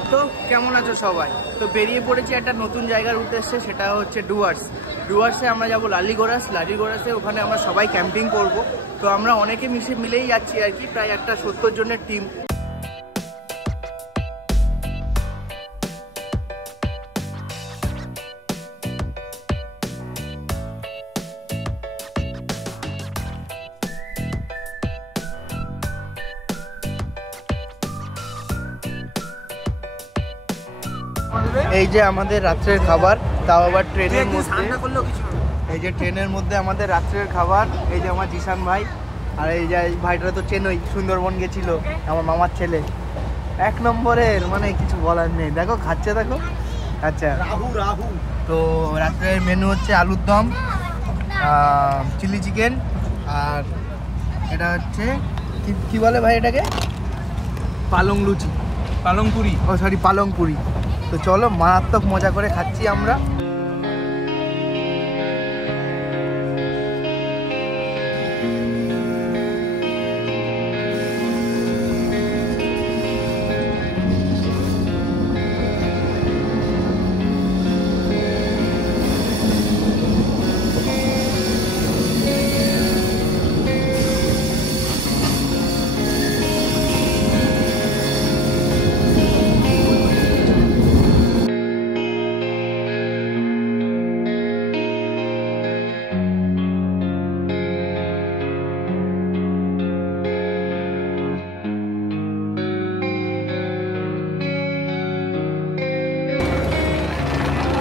তো কেমন আছো সবাই? তো বেরিয়ে পড়েছি একটা নতুন জায়গার উদ্দেশ্যে, সেটা হচ্ছে ডুয়ার্সে আমরা যাব লালিগোরাসে। ওখানে আমরা সবাই ক্যাম্পিং করব। তো আমরা অনেকে মিলেই যাচ্ছি আর কি, প্রায় একটা 70 জনের টিম। এই যে আমাদের রাত্রের খাবার, তাও আবার ট্রেনের মধ্যে। এই যে ট্রেনের মধ্যে আমাদের রাত্রের খাবার। এই যে আমার জিসান ভাই, আর এই যে ভাইটা তো চেনই, সুন্দরবন গেছিল, আমার মামার ছেলে, এক নম্বরের, মানে কিছু বলার নেই। দেখো খাচ্ছে, দেখো। আচ্ছা, রাহু। তো রাত্রের মেনু হচ্ছে আলুর দম, চিলি চিকেন, আর এটা হচ্ছে কি বলে ভাই এটাকে? পালং লুচি, পালং পুরি। ও সরি, পালং পুরি। তো চলো, মারাত্মক মজা করে খাচ্ছি আমরা।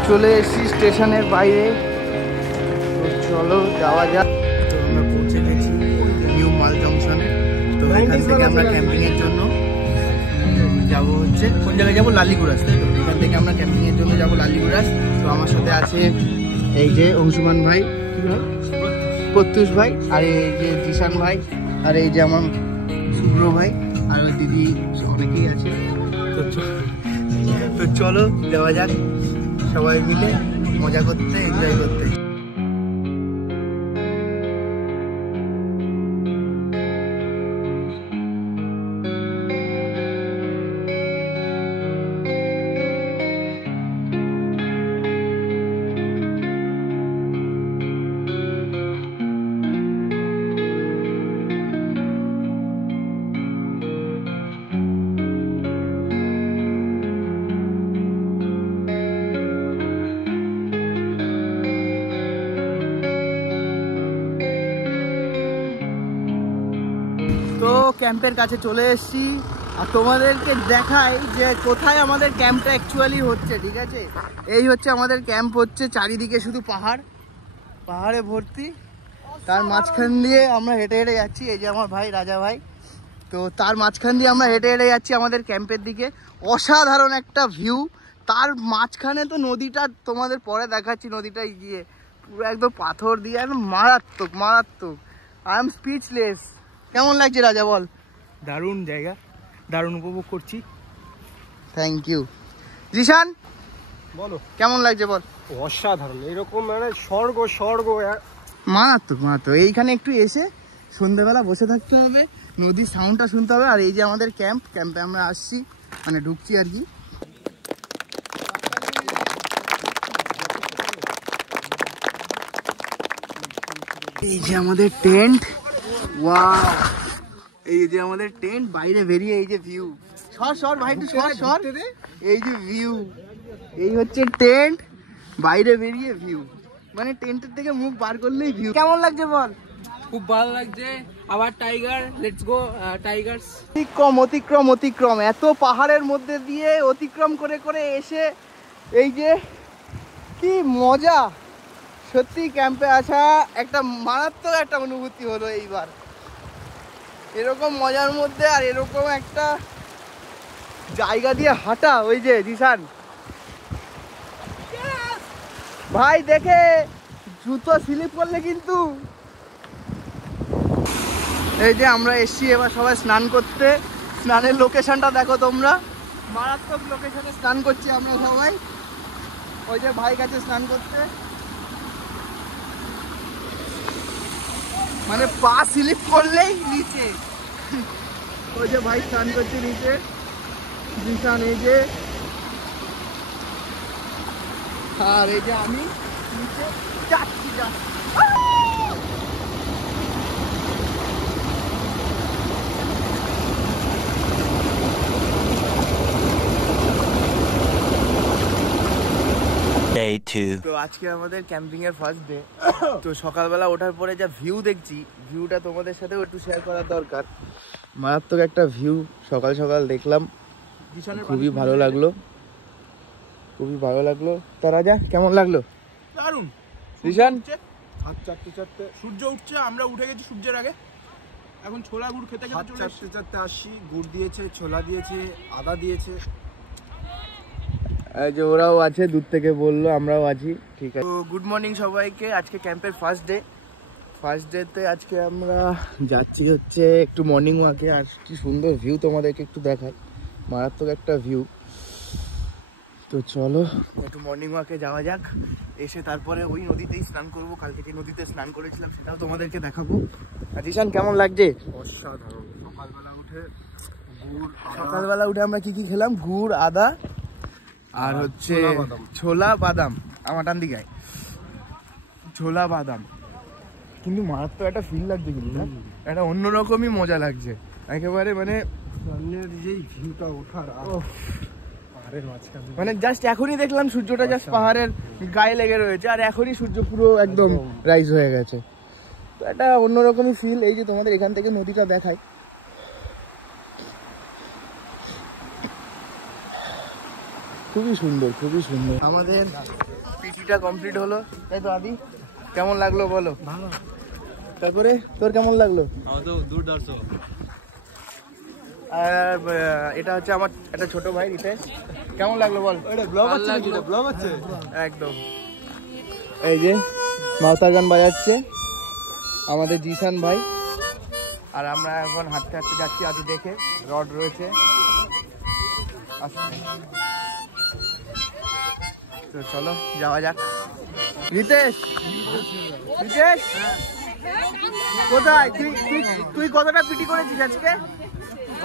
চলে এসেছি স্টেশনের বাইরে, তো চলো যাওয়া যাক। তো আমরা পৌঁছে গেছি নিউ মাল জংশনে। তো এখান থেকে আমরা ক্যাম্পিংয়ের জন্য যাব হচ্ছে কোন জায়গায় যাবো? লালিগোরাস, তাই তো? এখান থেকে আমরা ক্যাম্পিংয়ের জন্য যাব লালিগোরাস। তো আমার সাথে আছে এই যে অংশুমান ভাই, প্রত্যুষ ভাই, আর এই যে জিসান ভাই, আর এই যে আমার শুভ্র ভাই, আর দিদি, অনেকেই আছে। তো চলো যাওয়া যাক, সবাই মিলে মজা করতে, এনজয় করতে। তো ক্যাম্পের কাছে চলে এসেছি, আর তোমাদেরকে দেখাই যে কোথায় আমাদের ক্যাম্পটা অ্যাকচুয়ালি হচ্ছে। ঠিক আছে, এই হচ্ছে আমাদের ক্যাম্প হচ্ছে, চারিদিকে শুধু পাহাড়ে ভর্তি। তার মাঝখান দিয়ে আমরা হেঁটে হেঁটে যাচ্ছি। এই যে আমার ভাই রাজা ভাই, তো তার মাঝখান দিয়ে আমরা হেঁটে হেঁটে যাচ্ছি আমাদের ক্যাম্পের দিকে। অসাধারণ একটা ভিউ। তার মাঝখানে তো নদীটা, তোমাদের পরে দেখাচ্ছি নদীটা গিয়ে, পুরো একদম পাথর দিয়ে, একদম মারাত্মক। I am speechless. কেমন লাগছে রাজা, বল? দারুণ জায়গা, দারুণ উপভোগ করছি। Thank you. জিসান বলো কেমন লাগছে, বল? অসাধারণ, এরকম মানে স্বর্গ। মারাত্মক। এইখানে একটু এসে সন্ধ্যাবেলা বসে থাকতে হবে, নদীর সাউন্ডটা শুনতে হবে। আর এই যে আমাদের ক্যাম্পে আমরা আসছি, মানে ঢুকছি আর কি। এই যে আমাদের টেন্ট, ওয়াও! এই যে আমাদের টেন্ট, বাইরে বেরিয়ে এই যে ভিউ। সর ভাই, একটু সর। এই যে ভিউ, এই হচ্ছে টেন্ট, বাইরে বেরিয়ে ভিউ, মানে টেন্টের থেকে মুখ বার করলেই ভিউ। কেমন লাগছে বল? খুব ভালো লাগছে। আবার টাইগার, লেটস গো টাইগার্স। অতিক্রম এত পাহাড়ের মধ্যে দিয়ে অতিক্রম করে এসে এই যে কি মজা! সত্যি ক্যাম্পে আসা একটা মারাত্মক একটা অনুভূতি হলো এইবার। এরকম মজার মধ্যে আর এরকম একটা জায়গা দিয়ে হাঁটা। ওই যে জিসান ভাই, দেখে জুতো স্লিপ করলে কিন্তু। এই যে আমরা এসছি এবার সবাই স্নান করতে। স্নানের লোকেশনটা দেখো তোমরা, মারাত্মক লোকেশনে স্নান করছি আমরা সবাই। ওই যে ভাই কাছে স্নান করতে, মানে পা স্লিপ করলেই নিচে। ওই যে ভাই স্নান করছে নিচে, জিসান এই যে আর এই যে আমি নিচে যাচ্ছি। Day 2. তো আজকে আমাদের ক্যাম্পিং এর ফার্স্ট ডে। তো সকালবেলা ওঠার পরে যা ভিউ দেখছি, ভিউটা তোমাদের সাথেও একটু শেয়ার করা দরকার। মারাত্মক একটা ভিউ সকাল সকাল দেখলাম, খুবই ভালো লাগলো, খুবই ভালো লাগলো। তা রাজা কেমন লাগলো? দারুণ। রিশান? চারটে সূর্য উঠছে, আমরা উঠে গেছি সূর্যের আগে। এখন ছোলা গুড় খেতে খেতে চলে এসেছি। 4:80 গুড় দিয়েছে, ছোলা দিয়েছে, আদা দিয়েছে। এই যে ওরাও আছে, দূর থেকে বললো, আমরাও আছি। ঠিক আছে, তো গুড মর্নিং সবাইকে। আজকে ক্যাম্পের ফার্স্ট ডে। ফার্স্ট ডেতে আজকে আমরা যাচ্ছি হচ্ছে একটু মর্নিং ওয়াকে। আর কি সুন্দর ভিউ তোমাদেরকে একটু দেখাই, মারাত্মক একটা ভিউ। তো চলো একটু মর্নিং ওয়াকে যাওয়া যাক। এসে তারপরে ওই নদীতেই স্নান করবো। কাল থেকে নদীতে স্নান করেছিলাম, সেটাও তোমাদেরকে দেখাবো। আর জিশান কেমন লাগছে? অসাধারণ। সকালবেলা উঠে আমরা কি কি খেলাম? গুড়, আদা আর হচ্ছে ছোলা বাদাম। আমার টান দিকে ছোলা বাদাম। কিন্তু মারাত্মক একটা ফিল লাগছে, কিন্তু না একটা অন্যরকমই মজা লাগছে একেবারে। মানে যেই ভিউটা ওঠার পাহাড়ের মাঝখানে, মানে জাস্ট এখনই দেখলাম সূর্যটা জাস্ট পাহাড়ের গায়ে লেগে রয়েছে, আর এখনই সূর্য পুরো একদম রাইজ হয়ে গেছে। তো একটা অন্যরকমই ফিল। এই যে তোমাদের এখান থেকে নদীটা দেখায়, খুবই সুন্দর, খুবই সুন্দর। আমাদের পিটিটা কমপ্লিট হলো, তাই তো আদি? কেমন লাগলো বলো? ভালো। তারপরে তোর কেমন লাগলো? আমার তো দুর্ধর্ষ। আর এটা হচ্ছে আমার একটা ছোট ভাই রিতেশ। কেমন লাগলো বল? ব্লগ হচ্ছে একদম। এই যে মাউতার গান বাজাচ্ছে আমাদের জিশান ভাই। আর আমরা এখন হাঁটতে হাঁটতে যাচ্ছি। আদি দেখে রড রয়েছে। তো চলো যাওয়া যাক। রিতেশ, রিতেশ কোথায়? তুই কতটা পিটি করেছিস আজকে?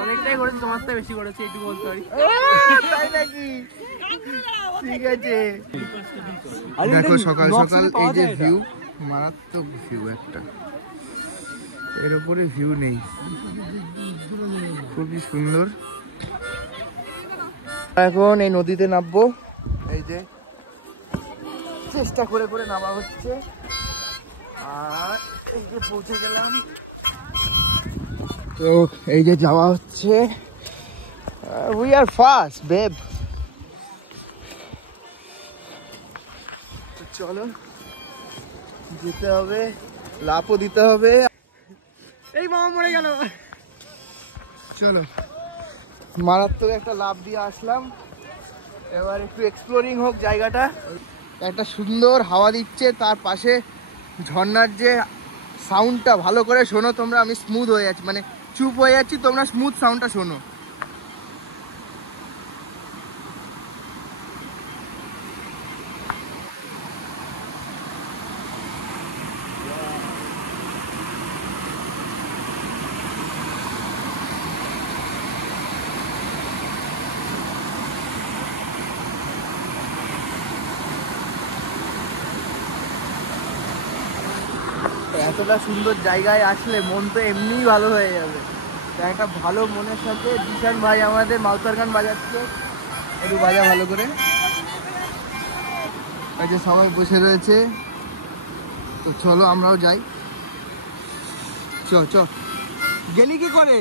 অনেকটাই করেছি, তোমার থেকে বেশি করেছি, একটু বলতে পারি। তাই নাকি? ঠিক আছে। দেখো সকাল সকাল এই যে ভিউ, মারাত্মক ভিউ একটা। এর উপরে ভিউ নেই, খুবই সুন্দর। এখন এই নদীতে নামবো। এই যে চেষ্টা করে করে নামা হচ্ছে। আর এই যে পৌঁছে গেলাম। তো এই যে যাওয়া হচ্ছে। We are fast babe. চলো যেতে হবে, লাফও দিতে হবে। এই মামা মরে গেল। চলো মারাত্মক একটা লাফ দিয়ে আসলাম। এবার একটু এক্সপ্লোরিং হোক জায়গাটা। একটা সুন্দর হাওয়া দিচ্ছে, তার পাশে ঝর্ণার যে সাউন্ডটা ভালো করে শোনো তোমরা। আমি স্মুথ হয়ে যাচ্ছি, মানে চুপ হয়ে যাচ্ছি, তোমরা স্মুথ সাউন্ডটা শোনো। এতটা সুন্দর জায়গায় আসলে মন তো এমনিই ভালো হয়ে যাবে। একটা ভালো মনের সাথে জিশান ভাই আমাদের মাউতার গান বাজাচ্ছে। একটু বাজা ভালো করে। এই যে সবাই বসে রয়েছে। তো চলো আমরাও যাই। চ চ গেলি কি করে?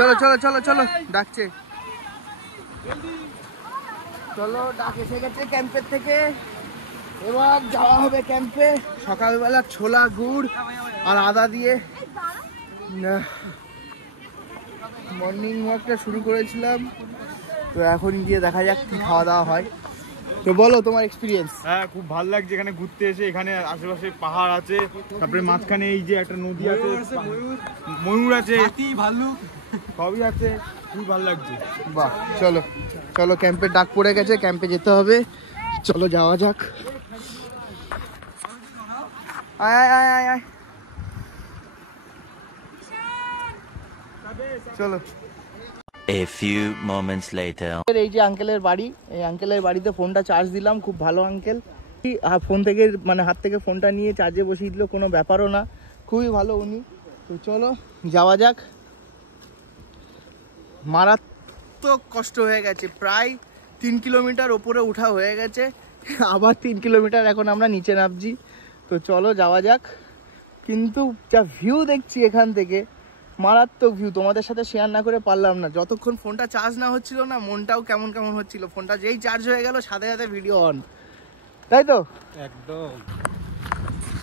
চলো চলো চলো চলো, ডাকছে। চলো ডাক এসে গেছে ক্যাম্পের থেকে। এবার যাওয়া হবে ক্যাম্পে। সকালবেলা ছোলা গুড় আর আদা দিয়ে মর্নিং ওয়াকটা শুরু করেছিলাম। তো এখন গিয়ে দেখা যাক কি খাওয়া দাওয়া হয়। তো বলো তোমার এক্সপিরিয়েন্স। হ্যাঁ, খুব ভালো লাগছে এখানে ঘুরতে এসে। এখানে আশেপাশে পাহাড় আছে, তারপরে মাঝখানে এই যে একটা নদী আছে, ময়ূর আছে, ভাল্লুক সবই আছে, খুব ভালো লাগছে। বাহ, চলো চলো, ক্যাম্পে ডাক পড়ে গেছে, ক্যাম্পে যেতে হবে, চলো যাওয়া যাক। আয় আয় আয় আয় আয়, চলো। A few moments later. এই যে আঙ্কেলের বাড়ি, এই আঙ্কেলের বাড়িতে ফোনটা চার্জ দিলাম, খুব ভালো আঙ্কেল। ফোন থেকে মানে হাত থেকে ফোনটা নিয়ে চার্জে বসিয়ে দিল, কোনো ব্যাপারও না, খুবই ভালো উনি। তো চলো যাওয়া যাক। মারাত্মক কষ্ট হয়ে গেছে, প্রায় 3 কিলোমিটার ওপরে উঠা হয়ে গেছে, আবার 3 কিলোমিটার এখন আমরা নিচে নামছি। তো চলো যাওয়া যাক। কিন্তু যা ভিউ দেখছি এখান থেকে, মারাত্মক ভিউ, তোমাদের সাথে শেয়ার না করে পারলাম না। যতক্ষণ ফোনটা চার্জ না হচ্ছিল না, মনটাও কেমন কেমন হচ্ছিল। ফোনটা যেই চার্জ হয়ে গেল, সাথে সাথে ভিডিও অন, তাই তো একদম।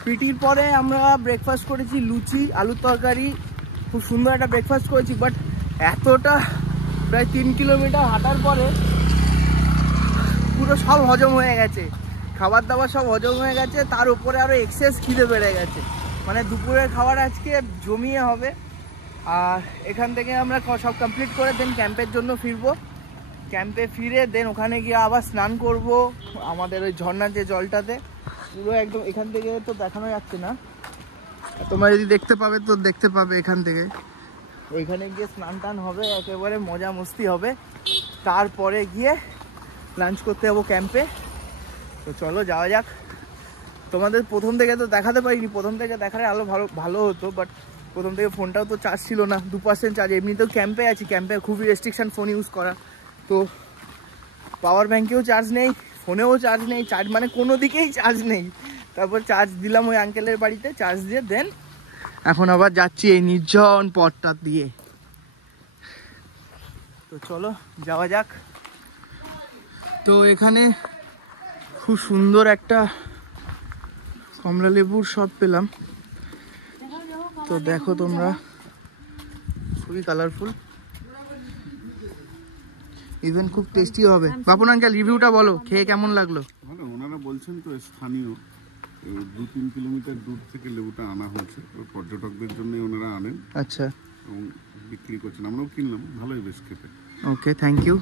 পিটির পরে আমরা ব্রেকফাস্ট করেছি, লুচি আলুর তরকারি, খুব সুন্দর একটা ব্রেকফাস্ট করেছি। বাট এতটা প্রায় 3 কিলোমিটার হাঁটার পরে পুরো সব হজম হয়ে গেছে, খাবার দাবার সব হজম হয়ে গেছে, তার উপরে আরও এক্সেস খিদে বেড়ে গেছে। মানে দুপুরের খাবার আজকে জমিয়ে হবে। আর এখান থেকে আমরা সব কমপ্লিট করে দেন ক্যাম্পের জন্য ফিরবো। ক্যাম্পে ফিরে দেন ওখানে গিয়ে আবার স্নান করব আমাদের ওই ঝর্ণার যে জলটাতে, পুরো একদম। এখান থেকে তো দেখানো যাচ্ছে না, তোমরা যদি দেখতে পাবে তো দেখতে পাবে এখান থেকে। ওইখানে গিয়ে স্নান টান হবে, একেবারে মজা মস্তি হবে। তারপরে গিয়ে লাঞ্চ করতে যাবো ক্যাম্পে। তো চলো যাওয়া যাক। তোমাদের প্রথম থেকে তো দেখাতে পারিনি, প্রথম থেকে দেখালে আরও ভালো হতো। বাট প্রথম থেকে ফোনটাও তো চার্জ ছিল না, 2% চার্জ। এমনিতেও ক্যাম্পে আছি, ক্যাম্পে খুবই রেস্ট্রিকশান ফোন ইউজ করা। তো পাওয়ার ব্যাঙ্কেও চার্জ নেই, ফোনেও চার্জ নেই, চার্জ মানে কোনো দিকেই চার্জ নেই। তারপর চার্জ দিলাম ওই আঙ্কেলের বাড়িতে, চার্জ দিয়ে দেন এখন আবার যাচ্ছি এই নির্জন পথটা দিয়ে। তো চলো যাওয়া যাক। তো এখানে খুব সুন্দর একটা কমলা লেবুর শপ পেলাম। তো দেখো তোমরা, খুবই কালারফুল, ইভেন খুব টেস্টি হবে। বাপন আঙ্কেল রিভিউটা বলো, খেয়ে কেমন লাগলো? ভালো, ওনারা বলছেন তো স্থানীয় 2-3 কিলোমিটার দূর থেকে লেবুটা আনা হয়েছে, পর্যটকদের জন্য ওনারা আনেন। আচ্ছা, এবং বিক্রি করছেন, আমরাও কিনলাম, ভালোই বেশ খেতে। ওকে, থ্যাংক ইউ।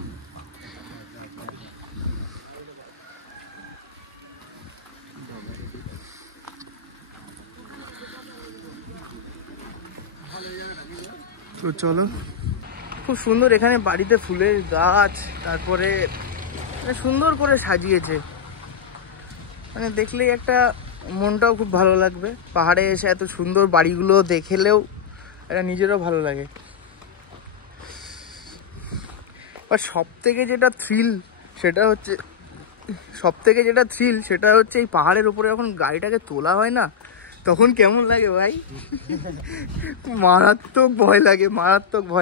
তো চলো, খুব সুন্দর এখানে বাড়িতে ফুলের গাছ, তারপরে সুন্দর করে সাজিয়েছে, মানে দেখলেই একটা মনটাও খুব ভালো লাগবে। পাহাড়ে এসে এত সুন্দর বাড়িগুলো দেখলেও এটা নিজেরও ভালো লাগে। আর সব থেকে যেটা থ্রিল সেটা হচ্ছে এই পাহাড়ের উপরে যখন গাড়িটাকে তোলা হয় না, তখন কেমন লাগে ভাই? মারাত্মক ভয়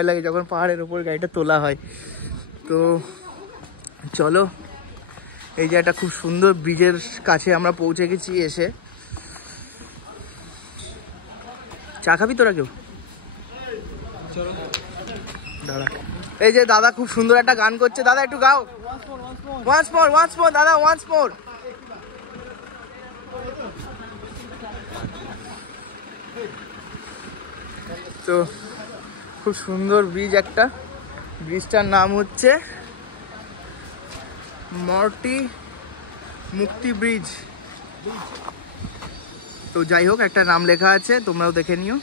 লাগে যখন পাহাড়ের উপর গাড়িটা তোলা হয়। তো চলো, এই যে একটা খুব সুন্দর ব্রিজের কাছে আমরা পৌঁছে গেছি এসে। চা খাবি তোরা কেউ? দাদা, এই যে দাদা খুব সুন্দর একটা গান করছে, দাদা একটু গাও। ওয়ান্স মোর দাদা, ওয়ান্স মোর। তো খুব সুন্দর ব্রিজ একটা, ব্রিজটার নাম হচ্ছে মুক্তি ব্রিজ। তো যাই হোক, একটা নাম লেখা আছে, তোমরাও দেখে নিও।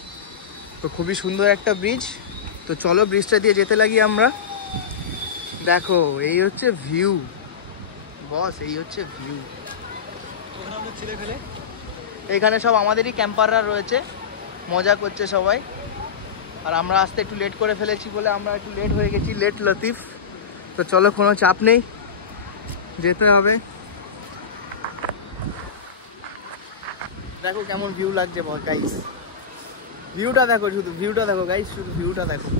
তো খুবই সুন্দর একটা ব্রিজ। তো চলো ব্রিজটা দিয়ে যেতে লাগি আমরা। দেখো এই হচ্ছে ভিউ বস, এই হচ্ছে ভিউ। এখানে সব আমাদেরই ক্যাম্পাররা রয়েছে, মজা করছে সবাই। আর আমরা আসতে একটু লেট করে ফেলেছি বলে আমরা একটু লেট হয়ে গেছি, লেট লতিফ। তো চলো, কোনো চাপ নেই, যেতে হবে। দেখো কেমন ভিউ লাগছে গাইস, ভিউটা দেখো, শুধু ভিউটা দেখো গাইস, শুধু ভিউটা দেখো।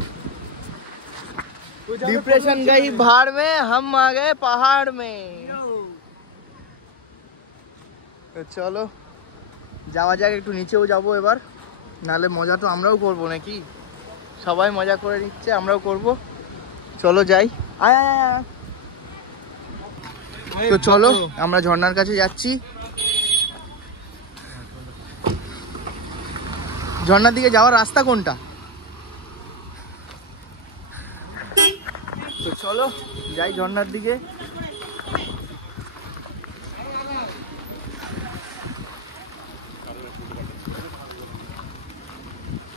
डिप्रेशन गई भाड़ में, हम आ गए पहाड़ में। তো চলো যাওয়া যাক, একটু নিচেও যাবো এবার, নালে মজা তো আমরাও করবো নাকি, সবাই মজা করে নিচ্ছে, আমরাও করব। চলো যাই। আয় আয় আয়, তো চলো আমরা ঝর্ণার কাছে যাচ্ছি। ঝর্ণার দিকে যাওয়ার রাস্তা কোনটা? তো চলো যাই ঝর্ণার দিকে।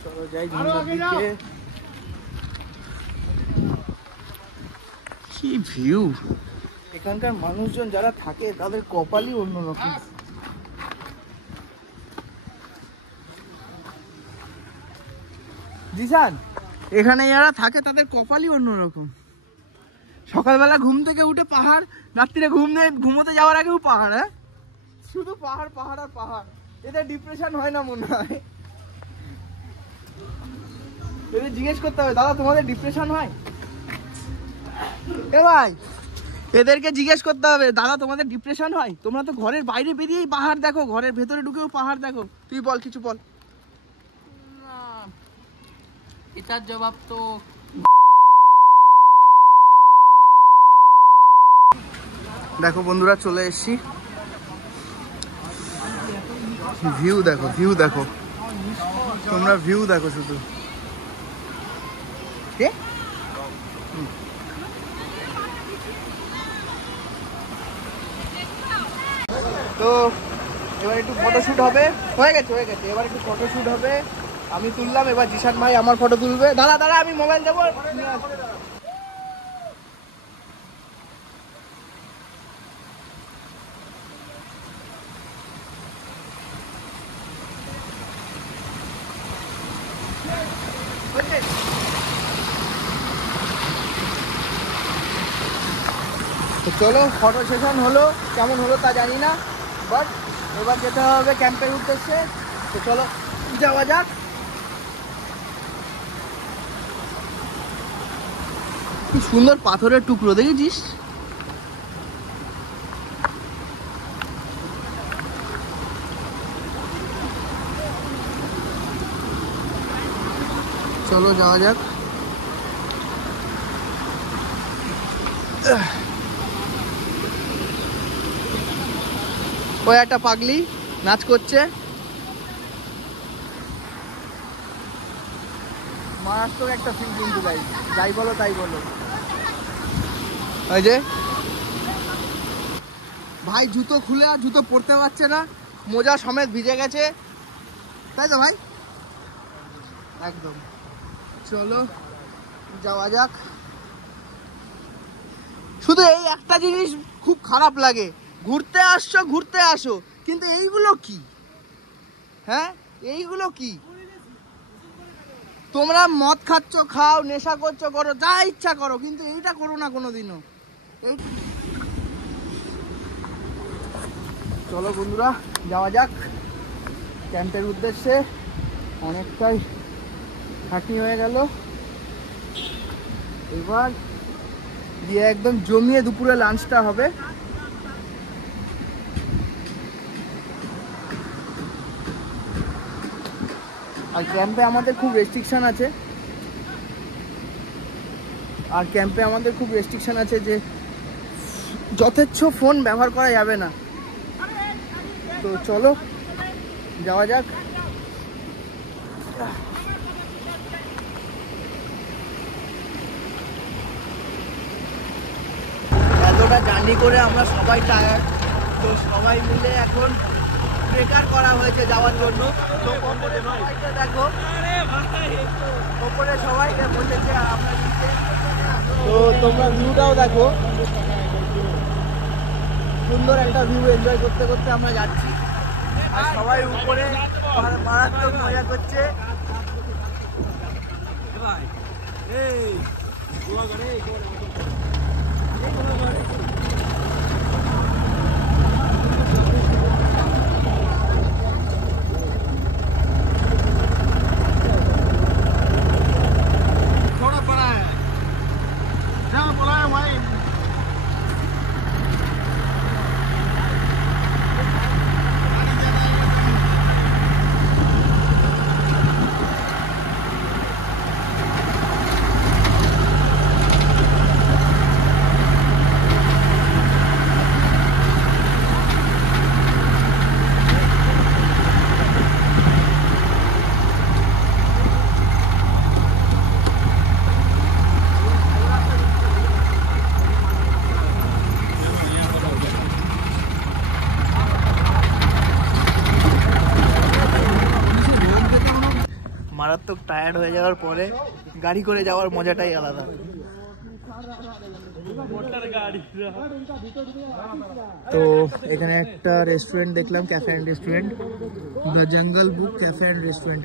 চলো যাই ঝর্ণার দিকে। কি ভিউ! এখানকার মানুষজন যারা থাকে তাদের কপালই অন্যরকম। জিসান, এখানে যারা থাকে তাদের কপালই অন্যরকম। সকালবেলা ঘুম থেকে উঠে পাহাড়, রাত্রিরে ঘুমোতে যাওয়ার আগেও পাহাড়। হ্যাঁ, শুধু পাহাড় পাহাড় আর পাহাড়। এদের ডিপ্রেশন হয় না মনে হয়? এদের জিজ্ঞেস করতে হবে, দাদা তোমাদের ডিপ্রেশন হয়? এ ভাই, এদেরকে জিজ্ঞেস করতে হবে, দাদা তোমাদের ডিপ্রেশন হয়? তোমরা তো ঘরের বাইরে বেরিয়েই পাহাড় দেখো, ঘরের ভেতরে ঢুকেও পাহাড় দেখো। তুই বল, কিছু বল। এটার জবাব তো দেখো বন্ধুরা, চলে এসেছি। ভিউ দেখো, ভিউ দেখো, তোমরা ভিউ দেখো শুধু। কে? তো এবার একটু ফটোশুট হবে। হয়ে গেছে হয়ে গেছে, এবার একটু ফটোশুট হবে। আমি তুললাম, এবার জিসান ভাই আমার ফটো তুলবে। দাদা দাদা আমি মোবাইল দেবো। তো চলো, ফটো সেশন হলো, কেমন হলো তা জানি না, বাট এবার যেতে হবে ক্যাম্পের উদ্দেশ্যে। তো চলো যাওয়া যাক। কি সুন্দর পাথরের টুকরো, দেখেছিস? চলো যাওয়া যাক। ওই একটা পাগলি নাচ করছে। মারাত্মক একটা ফিল কিন্তু গাই, যাই বলো তাই বলো। ওই যে ভাই জুতো খুলে আর জুতো পরতে পারছে না, মোজা সমেত ভিজে গেছে, তাই তো ভাই? একদম। চলো যাওয়া যাক। শুধু এই একটা জিনিস খুব খারাপ লাগে, ঘুরতে আসছো ঘুরতে আসো, কিন্তু এইগুলো কি? হ্যাঁ, এইগুলো কি? তোমরা মদ খাচ্ছ, খাও, নেশা করছো, করো, যা ইচ্ছা করো, কিন্তু এইটা করো না কোনোদিনও। চলো বন্ধুরা যাওয়া যাক ক্যাম্পের উদ্দেশ্যে। অনেকটাই হাঁটি হয়ে গেল, এবার দিয়ে একদম জমিয়ে দুপুরে লাঞ্চটা হবে। আর ক্যাম্পে আমাদের খুব রেস্ট্রিকশান আছে, যে যথেচ্ছ ফোন ব্যবহার করা যাবে না। তো চলো যাওয়া যাক। এতটা জার্নি করে আমরা সবাই টায়ার্ড, তো সবাই মিলে এখন ট্রেকার করা হয়েছে যাওয়ার জন্য। তো ওপরে সবাইকে দেখো, ওপরে সবাইকে বসেছে, আর আমরা নিচে। তো তোমরা ভিউটাও দেখো, সুন্দর একটা ভিউ এনজয় করতে করতে আমরা যাচ্ছি। আর সবাই উপরে মারাত্মক মজা করছে। মারাত্মক টায়ার্ড হয়ে যাওয়ার পরে গাড়ি করে যাওয়ার মজাটাই আলাদা। তো এখানে একটা রেস্টুরেন্ট দেখলাম, cafe and restaurant, the jungle book cafe and restaurant.